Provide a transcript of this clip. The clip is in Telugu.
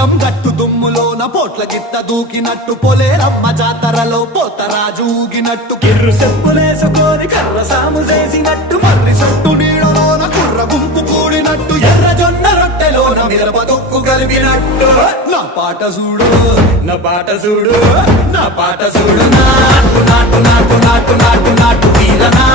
పొలం గట్టు దుమ్ములోన పోట్ల గిత్త దూకినట్టు పొలేరమ్మ జాతరలో పోతరాజు ఊగినట్టు కిర్రు చెప్పులేసుకొని కర్ర సాము చేసినట్టు మర్రి సొట్టు నీడలోన కుర్ర గుంపు కూడినట్టు ఎర్ర జొన్న రొట్టెలోన మిరప తొక్కు కలిపినట్టు నా పాట చూడు నా పాట చూడు నా పాట చూడు నాటు నాటు నాటు నాటు నాటు నాటు వీరనా